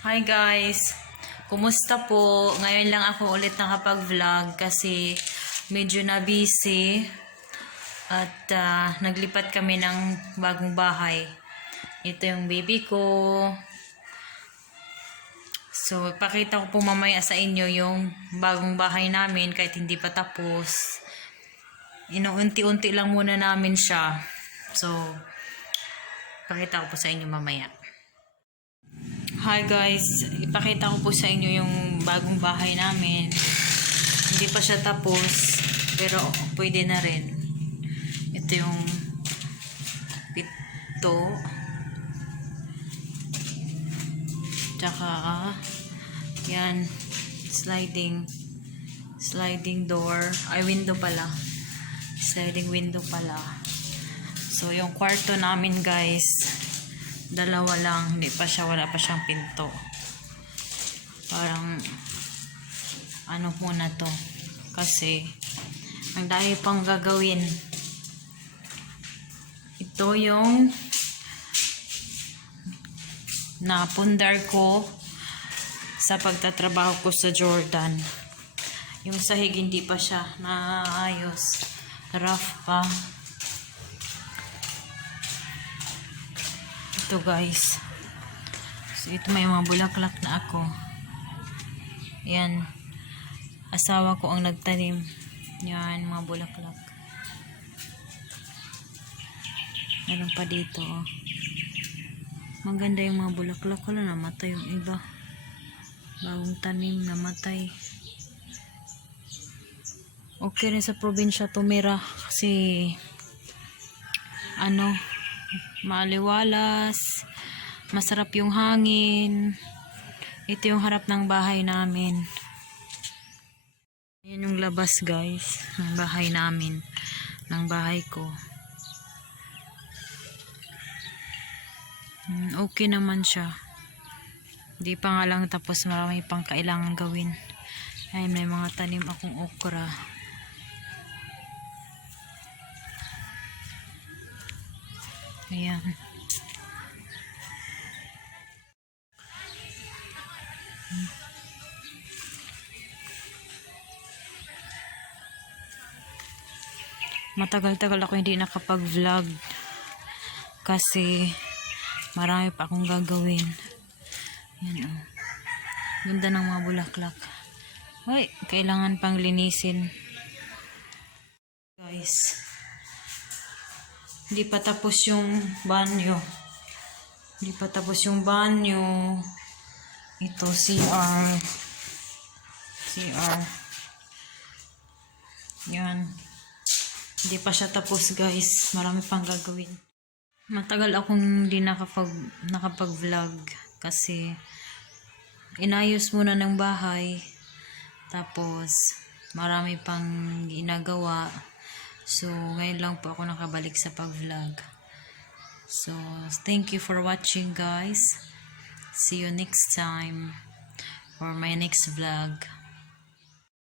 Hi guys! Kumusta po? Ngayon lang ako ulit nakapag-vlog kasi medyo na busy at naglipat kami ng bagong bahay. Ito yung baby ko. So, ipakita ko po mamaya sa inyo yung bagong bahay namin kahit hindi pa tapos. Inuunti-unti lang muna namin siya. So, pakita ko po sa inyo mamaya. Hi guys, ipakita ko po sa inyo yung bagong bahay namin. Hindi pa siya tapos, pero pwede na rin. Ito yung pito. Tsaka, yan, sliding door. Ay, window pala. Sliding window pala. So, yung kwarto namin guys, dalawa lang, wala pa siyang pinto. Parang ano muna to kasi ang dami pang gagawin. Ito yung napundar ko sa pagtatrabaho ko sa Jordan. Yung sahig hindi pa siya naayos, rough pa. Ito guys. So ito may mga bulaklak na ako. Yan. Asawa ko ang nagtanim. Yan, mga bulaklak. Meron pa dito. Oh. Maganda yung mga bulaklak. Wala, namatay yung iba. Bagong tanim, namatay. Okay rin sa probinsya tumira kasi maliwalas, masarap yung hangin. Ito yung harap ng bahay namin. Ayan yung labas guys ng bahay namin, ng bahay ko. Okay naman siya. Di pa nga lang tapos, marami pang kailangan gawin. Ay, may mga tanim akong okra. Ayan. Matagal-tagal ako hindi nakapag-vlog kasi marami pa akong gagawin. Yan o. Ganda ng mga bulaklak. Hoy, kailangan pang linisin. Guys, hindi pa tapos yung banyo. Hindi pa tapos yung banyo. Ito, CR. Yan. Hindi pa siya tapos guys. Marami pang gagawin. Matagal akong hindi nakapag-vlog kasi inayos muna ng bahay. Tapos marami pang ginagawa. So ngayon lang po ako nakabalik sa pag-vlog. So thank you for watching guys. See you next time for my next vlog.